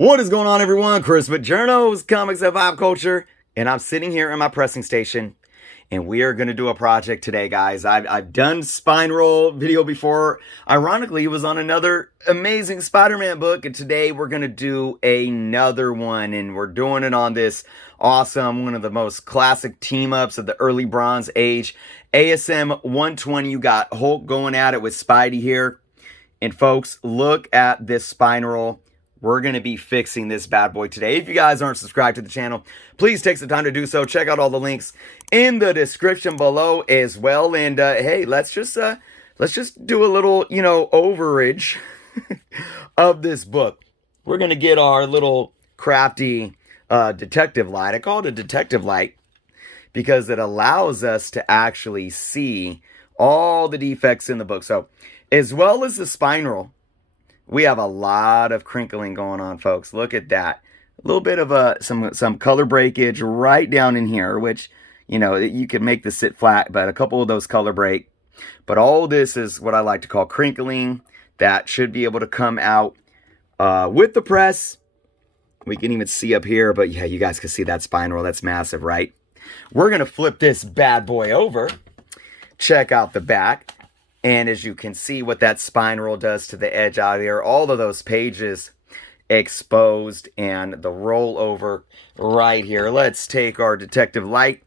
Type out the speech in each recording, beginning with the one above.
What is going on, everyone? Chris with Journos, Comics, and Pop Culture, and I'm sitting here in my pressing station, and we are going to do a project today, guys. I've done spine roll video before. Ironically, it was on another amazing Spider-Man book, and today we're going to do another one, and we're doing it on this awesome, one of the most classic team-ups of the early Bronze Age, ASM 120. You got Hulk going at it with Spidey here, and folks, look at this spine roll. We're going to be fixing this bad boy today. If you guys aren't subscribed to the channel, please take some time to do so. Check out all the links in the description below as well. And hey, let's just do a little, overage of this book. We're going to get our little crafty detective light. I call it a detective light because it allows us to actually see all the defects in the book. So, as well as the spine roll, we have a lot of crinkling going on, folks. Look at that. A little bit of some color breakage right down in here, which, you could make this sit flat, but a couple of those color break. But all this is what I like to call crinkling. That should be able to come out with the press. We can even see up here, but yeah, you guys can see that spine roll. That's massive, right? We're going to flip this bad boy over. Check out the back. And as you can see what that spine roll does to the edge out here, all of those pages exposed and the rollover right here. Let's take our detective light.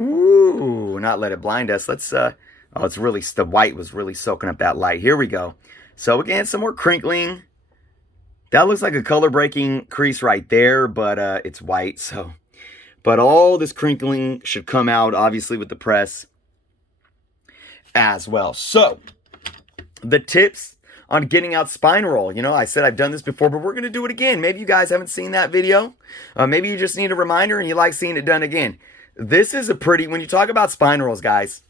Ooh, not let it blind us. Let's, it's really, the white was really soaking up that light. Here we go. So again, some more crinkling. That looks like a color breaking crease right there, but it's white. So, but all this crinkling should come out obviously with the press as well. So, the tips on getting out spine roll. I said I've done this before, but we're going to do it again. Maybe you guys haven't seen that video. Maybe you just need a reminder and you like seeing it done again. This is when you talk about spine rolls, guys,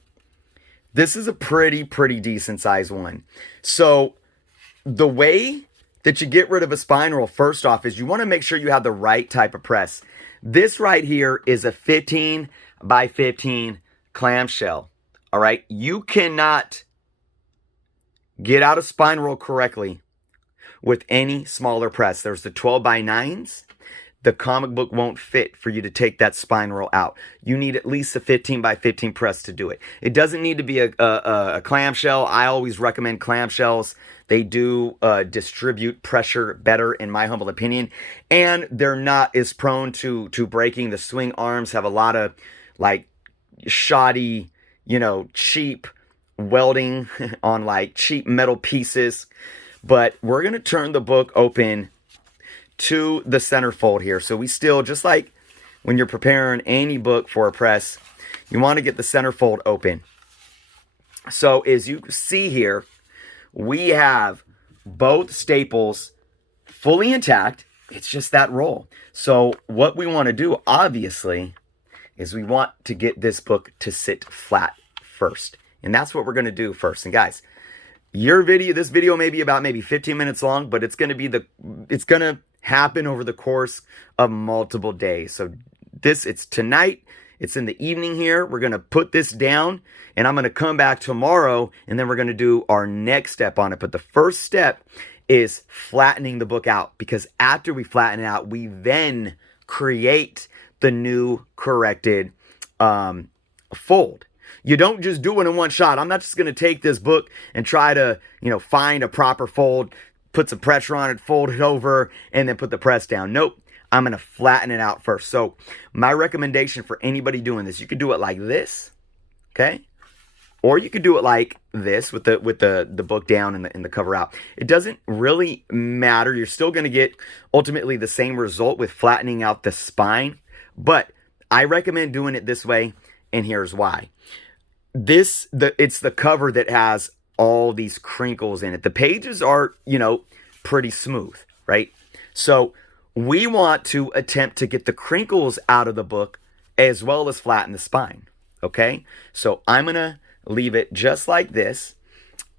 this is a pretty decent size one. So, the way that you get rid of a spine roll, first off, is you want to make sure you have the right type of press. This right here is a 15 by 15 clamshell. All right, you cannot get out a spine roll correctly with any smaller press. There's the 12 by 9s. The comic book won't fit for you to take that spine roll out. You need at least a 15 by 15 press to do it. It doesn't need to be a clamshell. I always recommend clamshells. They do distribute pressure better, in my humble opinion, and they're not as prone to breaking. The swing arms have a lot of like shoddy, cheap welding on like cheap metal pieces. But we're going to turn the book open to the centerfold here. So we still, just like when you're preparing any book for a press, you want to get the centerfold open. So as you see here, we have both staples fully intact. It's just that roll. So what we want to do, obviously, is we want to get this book to sit flat first. And that's what we're going to do first. And guys, this video may be about maybe 15 minutes long, but it's going to happen over the course of multiple days. So it's tonight. It's in the evening here. We're going to put this down and I'm going to come back tomorrow and then we're going to do our next step on it. But the first step is flattening the book out, because after we flatten it out, we then create the new corrected fold. You don't just do it in one shot. I'm not just going to take this book and try to, find a proper fold, put some pressure on it, fold it over, and then put the press down. Nope. I'm going to flatten it out first. So my recommendation for anybody doing this, you could do it like this, okay? Or you could do it like this with the book down and the cover out. It doesn't really matter. You're still going to get ultimately the same result with flattening out the spine. But I recommend doing it this way, and here's why. It's the cover that has all these crinkles in it. The pages are, pretty smooth, right? So we want to attempt to get the crinkles out of the book as well as flatten the spine, okay? So I'm going to leave it just like this.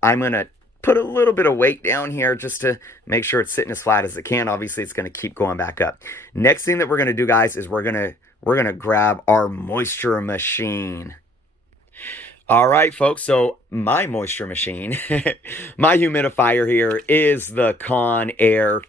I'm going to put a little bit of weight down here just to make sure it's sitting as flat as it can. Obviously, it's going to keep going back up. Next thing that we're going to do, guys, is we're going to grab our moisture machine. All right, folks, so my moisture machine, my humidifier here is the Con Air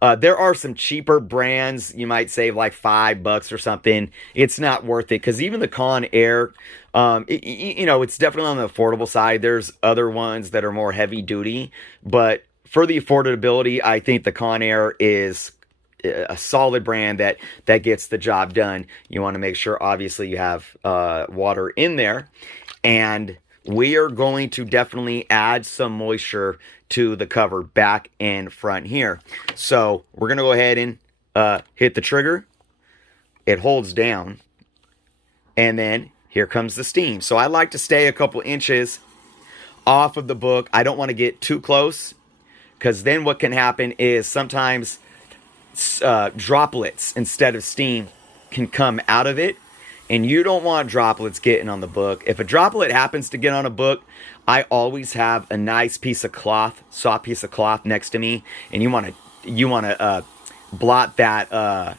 There are some cheaper brands. You might save like $5 or something. It's not worth it because even the Conair, it's definitely on the affordable side. There's other ones that are more heavy duty, but for the affordability, I think the Conair is a solid brand that gets the job done. You want to make sure, obviously, you have water in there, and we are going to definitely add some moisture to the cover back and front here. So we're going to go ahead and hit the trigger. It holds down, and then here comes the steam. So I like to stay a couple inches off of the book. I don't want to get too close, because then what can happen is sometimes droplets instead of steam can come out of it, and you don't want droplets getting on the book. If a droplet happens to get on a book, I always have a nice piece of cloth, soft piece of cloth next to me, and you want to blot that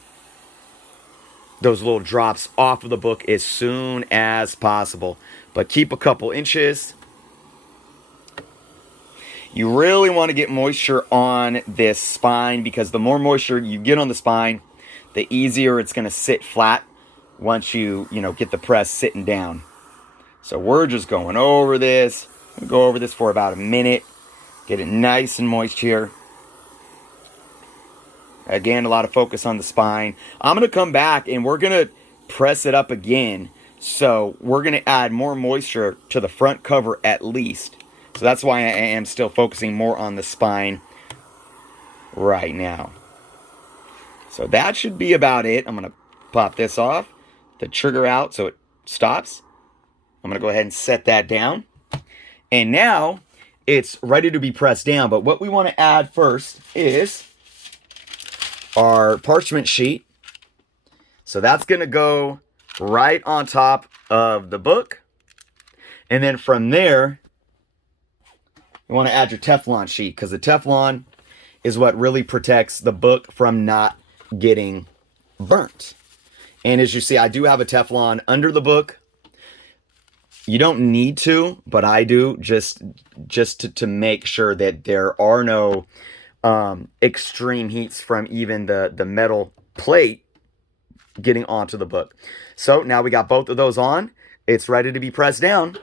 those little drops off of the book as soon as possible. But keep a couple inches. You really want to get moisture on this spine, because the more moisture you get on the spine, the easier it's going to sit flat once you get the press sitting down. So we're just going over this. We'll go over this for about a minute. Get it nice and moist here. Again, a lot of focus on the spine. I'm going to come back and we're going to press it up again. So we're going to add more moisture to the front cover at least. So that's why I am still focusing more on the spine right now. So that should be about it. I'm going to pop this off, the trigger out so it stops. I'm going to go ahead and set that down. And now it's ready to be pressed down. But what we want to add first is our parchment sheet. So that's going to go right on top of the book. And then from there, you want to add your Teflon sheet, because the Teflon is what really protects the book from not getting burnt. And as you see, I do have a Teflon under the book. You don't need to, but I do, just to make sure that there are no extreme heats from even the metal plate getting onto the book. So now we got both of those on. It's ready to be pressed down.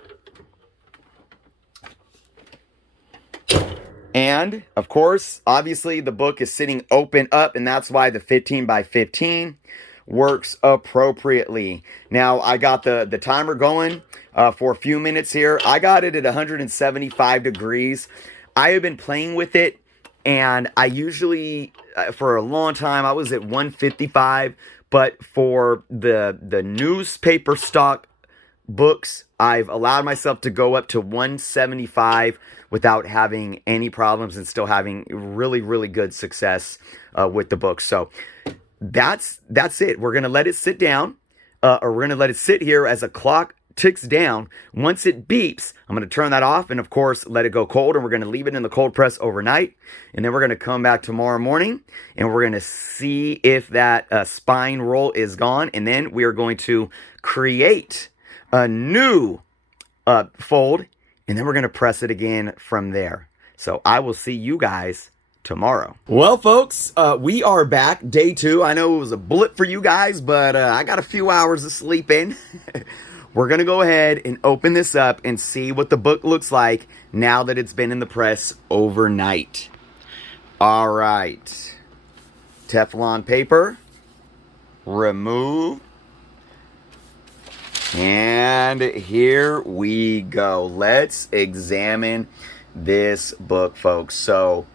And, of course, obviously the book is sitting open up, and that's why the 15 by 15 works appropriately. Now, I got the timer going for a few minutes here. I got it at 175 degrees. I have been playing with it, and I usually, for a long time, I was at 155, but for the newspaper stock books, I've allowed myself to go up to 175 without having any problems and still having really, really good success with the book. So that's it. We're going to let it sit down, or we're going to let it sit here as a clock ticks down. Once it beeps, I'm going to turn that off and, of course, let it go cold, and we're going to leave it in the cold press overnight. And then we're going to come back tomorrow morning, and we're going to see if that spine roll is gone. And then we are going to create a new fold, and then we're going to press it again from there. So I will see you guys tomorrow. Well, folks, we are back, day 2. I know it was a blip for you guys, but I got a few hours of sleep in. We're going to go ahead and open this up and see what the book looks like now that it's been in the press overnight. All right. Teflon paper. Remove. And here we go. Let's examine this book, folks. So,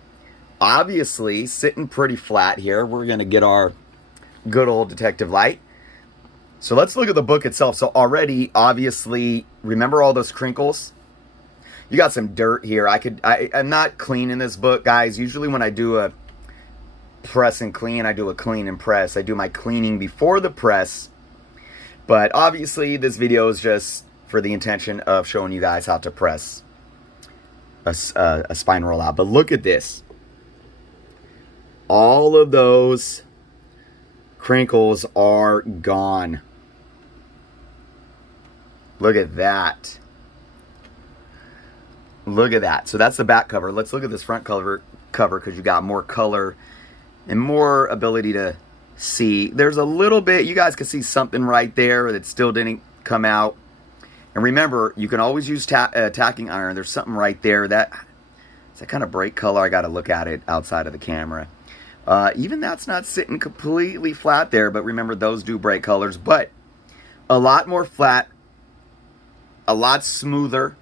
obviously, sitting pretty flat here. We're going to get our good old detective light. So, let's look at the book itself. So, already, obviously, remember all those crinkles? You got some dirt here. I'm not cleaning this book, guys. Usually when I do a press and clean, I do a clean and press. I do my cleaning before the press. But obviously, this video is just for the intention of showing you guys how to press a spine roll out. But look at this. All of those crinkles are gone. Look at that. Look at that. So that's the back cover. Let's look at this front cover because you got more color and more ability to see. There's a little bit, you guys can see something right there that still didn't come out. And remember, you can always use tacking iron. There's something right there. Is that kind of bright color? I got to look at it outside of the camera. Even that's not sitting completely flat there, but remember, those do bright colors. But a lot more flat, a lot smoother.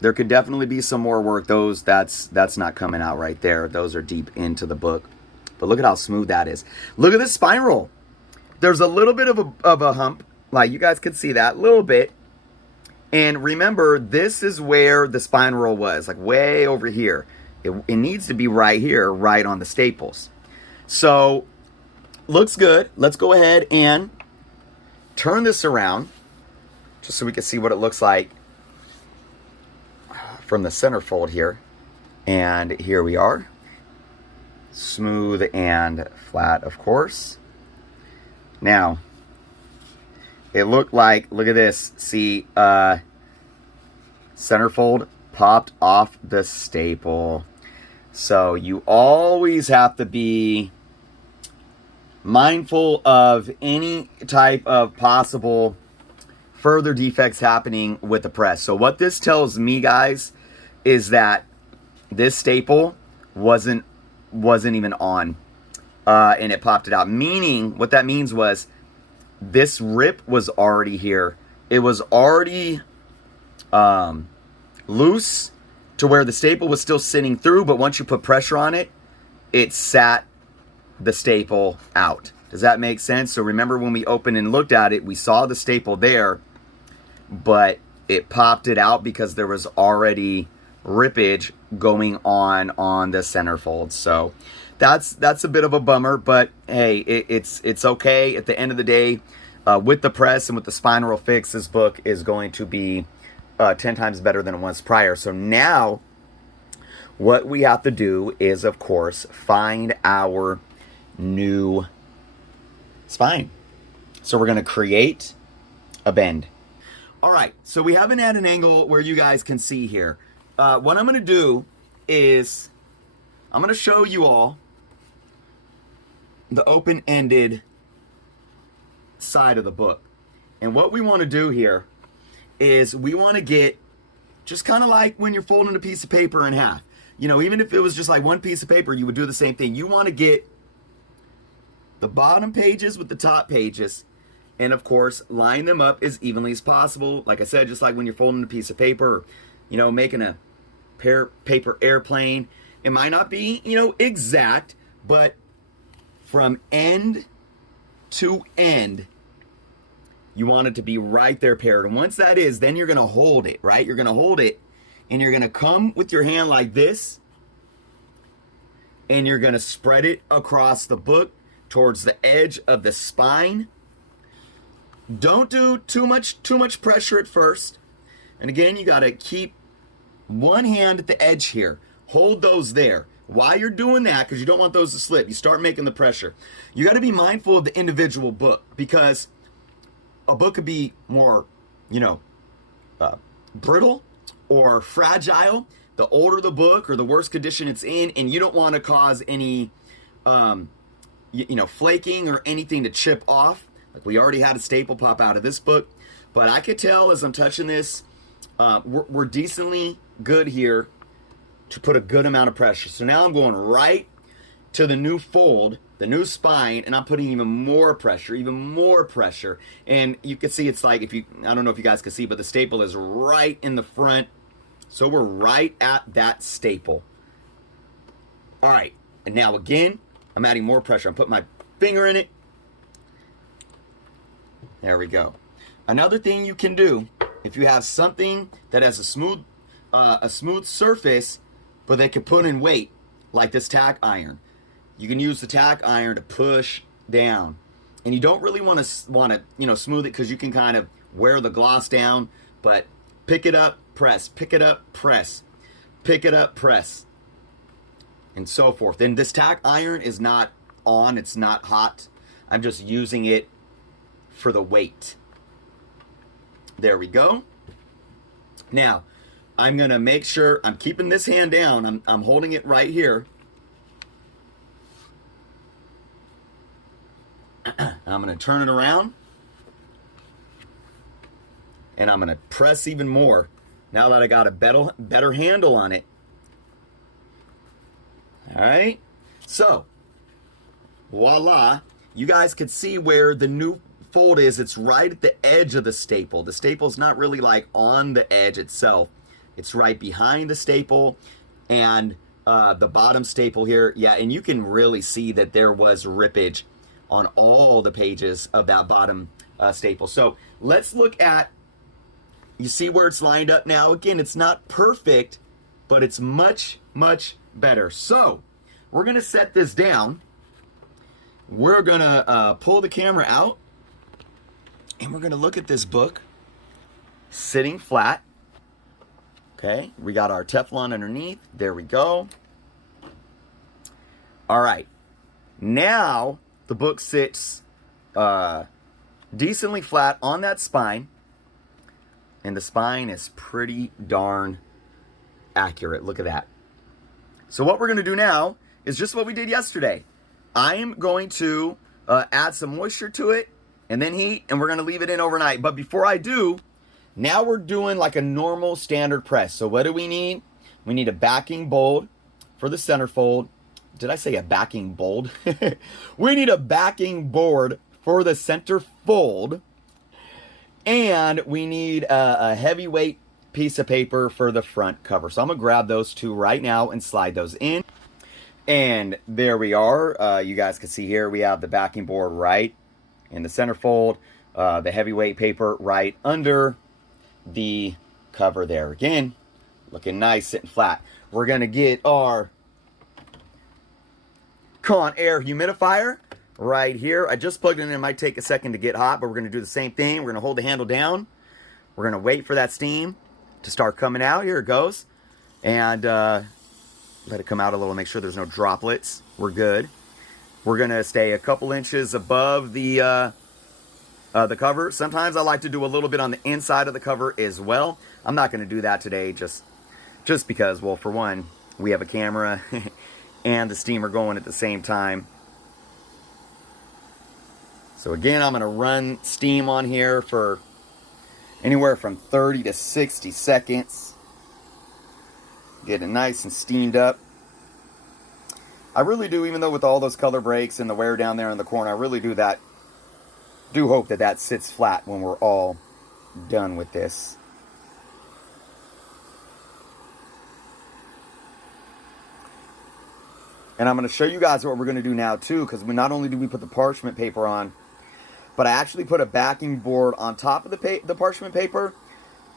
There could definitely be some more work. That's not coming out right there. Those are deep into the book. But look at how smooth that is. Look at this spine roll. There's a little bit of a hump. Like, you guys can see that, a little bit. And remember, this is where the spine roll was, like way over here. It needs to be right here, right on the staples. So, looks good. Let's go ahead and turn this around, just so we can see what it looks like from the centerfold here. And here we are. Smooth and flat, of course. Now, it looked like, look at this. See, centerfold popped off the staple. So you always have to be mindful of any type of possible further defects happening with the press. So what this tells me, guys, is that this staple wasn't even on, and it popped it out. Meaning, what that means was this rip was already here. It was already loose to where the staple was still sitting through, but once you put pressure on it, it sat the staple out. Does that make sense? So remember, when we opened and looked at it, we saw the staple there, but it popped it out because there was already rippage going on the centerfold. So that's a bit of a bummer, but hey, it's okay. At the end of the day, with the press and with the spine roll fix, this book is going to be 10 times better than it was prior. So now what we have to do is, of course, find our new spine. So we're going to create a bend. All right, so we have it at an angle where you guys can see here. What I'm going to do is I'm going to show you all the open-ended side of the book. And what we want to do here is we want to get just kind of like when you're folding a piece of paper in half. You know, even if it was just like one piece of paper, you would do the same thing. You want to get the bottom pages with the top pages, and of course, line them up as evenly as possible. Like I said, just like when you're folding a piece of paper, or, you know, making a paper airplane. It might not be, you know, exact, but from end to end, you want it to be right there paired. And once that is, then you're going to hold it, right? You're going to hold it, and you're going to come with your hand like this, and you're going to spread it across the book towards the edge of the spine. Don't do too much pressure at first. And again, you got to keep one hand at the edge here. Hold those there. While you're doing that, because you don't want those to slip, you start making the pressure. You got to be mindful of the individual book, because a book could be more, you know, brittle or fragile. The older the book or the worse condition it's in, and you don't want to cause any, you know, flaking or anything to chip off. Like, we already had a staple pop out of this book, but I could tell as I'm touching this, we're decently good here to put a good amount of pressure. So now I'm going right to the new fold, the new spine, and I'm putting even more pressure. And you can see it's like, I don't know if you guys can see, but the staple is right in the front. So we're right at that staple. All right, and now again, I'm adding more pressure. I'm putting my finger in it. There we go. Another thing you can do, if you have something that has a smooth surface, but they can put in weight, like this tack iron, you can use the tack iron to push down. And you don't really want to you know, smooth it, because you can kind of wear the gloss down. But pick it up, press, pick it up, press, pick it up, press, and so forth. And this tack iron is not on, it's not hot. I'm just using it for the weight. There we go. Now, I'm going to make sure I'm keeping this hand down. I'm holding it right here. I'm going to turn it around. And I'm going to press even more now that I got a better handle on it. All right. So, voila. You guys could see where the new fold is. It's right at the edge of the staple. The staple's not really like on the edge itself. It's right behind the staple and the bottom staple here. Yeah, and you can really see that there was rippage on all the pages of that bottom staple. So let's look at, you see where it's lined up now? Again, it's not perfect, but it's much, much better. So we're going to set this down. We're going to pull the camera out, and we're going to look at this book sitting flat. Okay, we got our Teflon underneath. There we go. All right. Now the book sits decently flat on that spine, and the spine is pretty darn accurate. Look at that. So what we're going to do now is just what we did yesterday. I am going to add some moisture to it and then heat, and we're going to leave it in overnight. But before I do, now we're doing like a normal standard press. So what do we need? We need a backing board for the centerfold. Did I say a backing board? We need a backing board for the center fold. And we need a heavyweight piece of paper for the front cover. So I'm going to grab those two right now and slide those in. And there we are. You guys can see here we have the backing board right in the center fold. The heavyweight paper right under the cover there. Again, looking nice, sitting flat. We're going to get our Conair humidifier right here. I just plugged it in. It might take a second to get hot, but we're going to do the same thing. We're going to hold the handle down. We're going to wait for that steam to start coming out. Here it goes. And let it come out a little, make sure there's no droplets. We're good. We're going to stay a couple inches above the cover. Sometimes I like to do a little bit on the inside of the cover as well. I'm not going to do that today just because, well, for one, we have a camera and the steamer going at the same time. So again, I'm going to run steam on here for anywhere from 30 to 60 seconds. Get it nice and steamed up. I really do, even though with all those color breaks and the wear down there in the corner, I really do hope that that sits flat when we're all done with this. And I'm going to show you guys what we're going to do now too, because not only do we put the parchment paper on, but I actually put a backing board on top of the parchment paper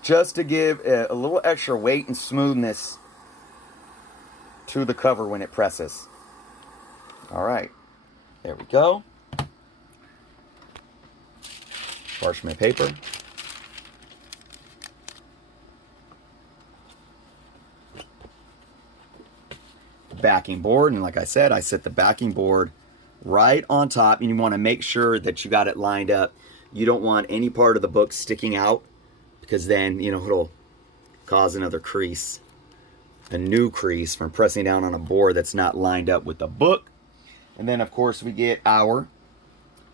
just to give a little extra weight and smoothness to the cover when it presses. All right, there we go. Parchment paper. Backing board, and like I said, I set the backing board right on top, and you want to make sure that you got it lined up. You don't want any part of the book sticking out, because then, you know, it'll cause another crease, a new crease from pressing down on a board that's not lined up with the book. And then, of course, we get our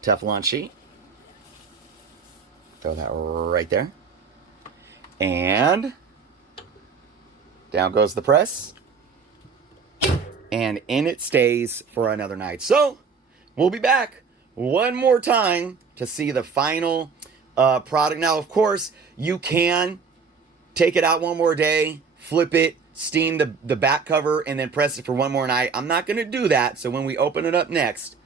Teflon sheet. Throw that right there. And down goes the press. And in it stays for another night. So, we'll be back one more time to see the final product. Now, of course, you can take it out one more day, flip it, steam the back cover, and then press it for one more night. I'm not going to do that. So when we open it up next,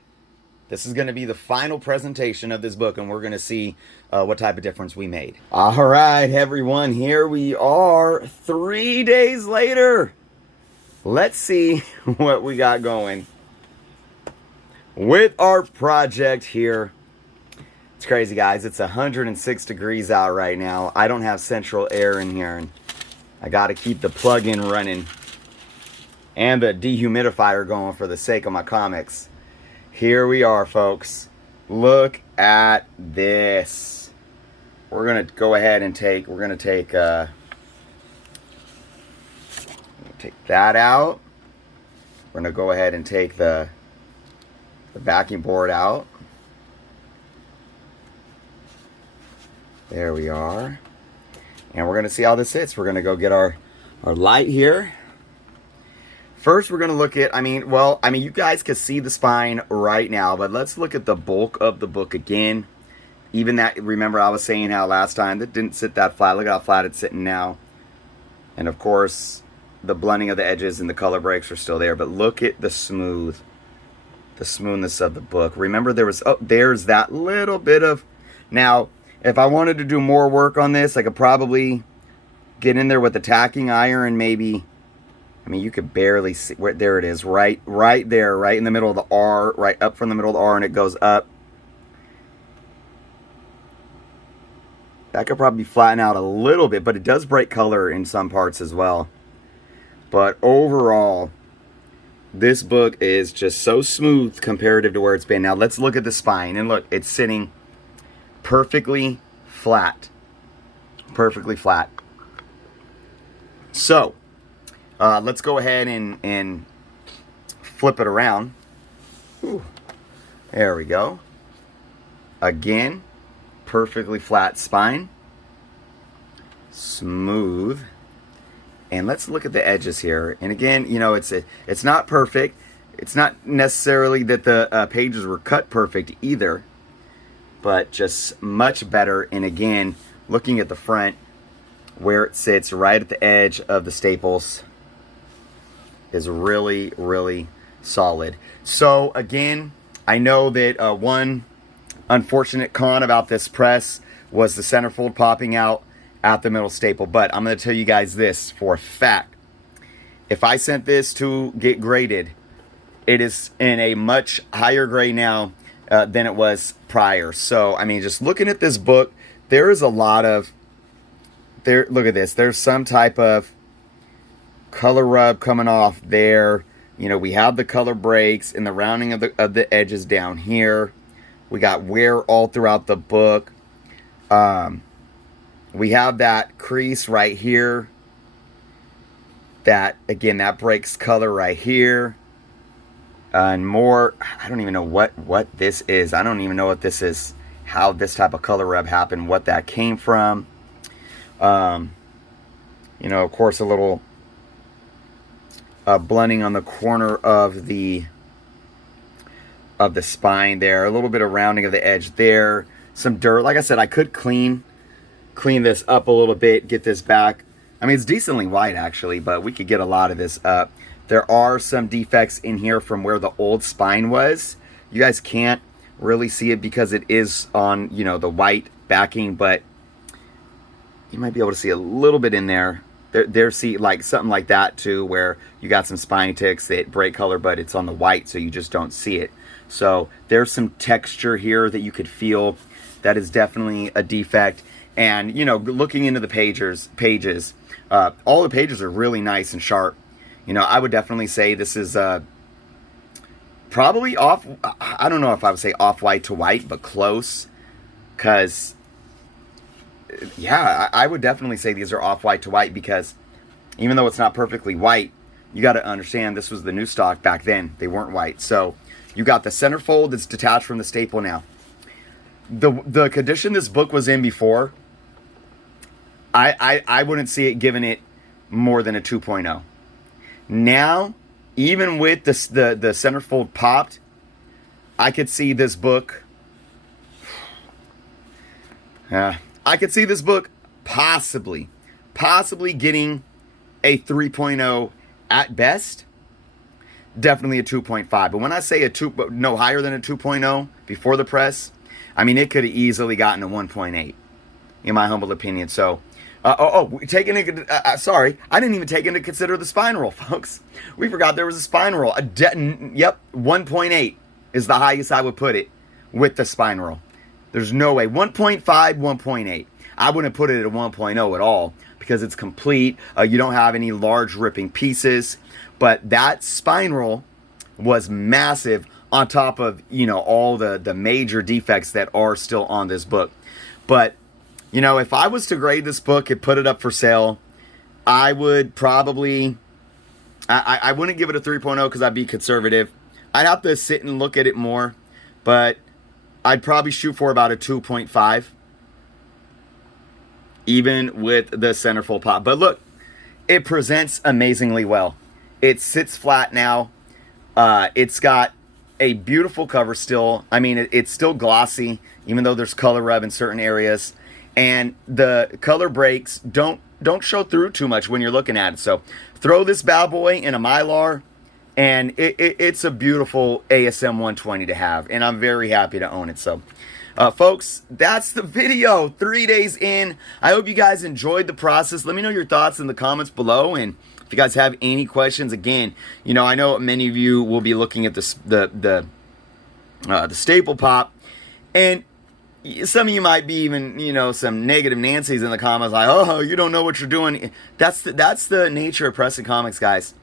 this is going to be the final presentation of this book, and we're going to see what type of difference we made. All right, everyone, here we are 3 days later. Let's see what we got going with our project here. It's crazy, guys. It's 106 degrees out right now. I don't have central air in here, and I got to keep the plug-in running and the dehumidifier going for the sake of my comics. Here we are, folks. Look at this. We're going to go ahead and take that out. We're going to go ahead and take the backing board out. There we are. And we're going to see how this sits. We're going to go get our light here. First, we're going to look at, you guys can see the spine right now, but let's look at the bulk of the book again. Even that, remember I was saying how last time that didn't sit that flat. Look how flat it's sitting now. And of course, the blending of the edges and the color breaks are still there, but look at the smoothness of the book. Remember there's that little bit of, now, if I wanted to do more work on this, I could probably get in there with the tacking iron, maybe. You could barely see where, there it is, right there, right in the middle of the R, right up from the middle of the R, and it goes up. That could probably flatten out a little bit, but it does break color in some parts as well. But overall, this book is just so smooth comparative to where it's been. Now let's look at the spine, and look, it's sitting perfectly flat. Perfectly flat. So, let's go ahead and flip it around. Ooh, there we go. Again, perfectly flat spine. Smooth. And let's look at the edges here. And again, it's not perfect. It's not necessarily that the pages were cut perfect either, but just much better. And again, looking at the front, where it sits right at the edge of the staples is really, really solid. So again, I know that one unfortunate con about this press was the centerfold popping out at the middle staple, but I'm going to tell you guys this for a fact. If I sent this to get graded, it is in a much higher grade now than it was prior. So, just looking at this book, there is a lot of, look at this, there's some type of color rub coming off there. We have the color breaks and the rounding of the edges down here. We got wear all throughout the book. We have that crease right here. That, again, that breaks color right here. And more, I don't even know what this is. I don't even know what this is, how this type of color rub happened, what that came from. Of course, a little blending on the corner of the spine there. A little bit of rounding of the edge there. Some dirt. Like I said, I could clean this up a little bit, get this back. It's decently wide actually, but we could get a lot of this up. There are some defects in here from where the old spine was. You guys can't really see it because it is on, the white backing, but you might be able to see a little bit in there. There's like something like that too, where you got some spine ticks that break color, but it's on the white, so you just don't see it. So there's some texture here that you could feel. That is definitely a defect. And, looking into the pages, all the pages are really nice and sharp. I would definitely say this is probably off, I don't know if I would say off-white to white, but close. Because, yeah, I would definitely say these are off-white to white, because even though it's not perfectly white, you got to understand this was the new stock back then. They weren't white. So you got the centerfold that's detached from the staple now. The condition this book was in before, I wouldn't see it giving it more than a 2.0. Now, even with the centerfold popped, I could see this book. I could see this book possibly getting a 3.0 at best. Definitely a 2.5. But when I say no higher than a 2.0 before the press, it could have easily gotten a 1.8, in my humble opinion. So, sorry, I didn't even take into consider the spine roll, folks. We forgot there was a spine roll. Yep, 1.8 is the highest I would put it with the spine roll. There's no way. 1.5, 1.8. I wouldn't put it at a 1.0 at all, because it's complete. You don't have any large ripping pieces. But that spine roll was massive on top of, all the major defects that are still on this book. But, if I was to grade this book and put it up for sale, I would probably, I wouldn't give it a 3.0 because I'd be conservative. I'd have to sit and look at it more, but I'd probably shoot for about a 2.5. even with the centerfold pop. But look, it presents amazingly well. It sits flat now. It's got a beautiful cover still. I mean, it's still glossy, even though there's color rub in certain areas. And the color breaks don't show through too much when you're looking at it. So throw this bad boy in a Mylar, and it's a beautiful ASM 120 to have. And I'm very happy to own it. So, folks, that's the video. 3 days in. I hope you guys enjoyed the process. Let me know your thoughts in the comments below. And if you guys have any questions, again, you know, I know many of you will be looking at the staple pop, and some of you might be even, you know, some negative Nancy's in the comments, like, oh, you don't know what you're doing. That's the nature of pressing comics, guys.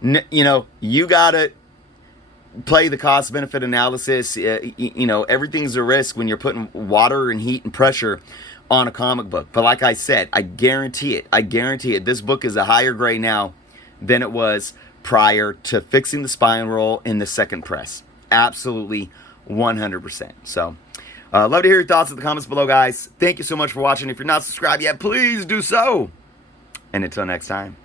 You know, you gotta play the cost-benefit analysis. You know, everything's a risk when you're putting water and heat and pressure on a comic book. But like I said, I guarantee it, this book is a higher grade now than it was prior to fixing the spine roll in the second press. Absolutely 100%. So, love to hear your thoughts in the comments below, guys. Thank you so much for watching. If you're not subscribed yet, please do so. And until next time.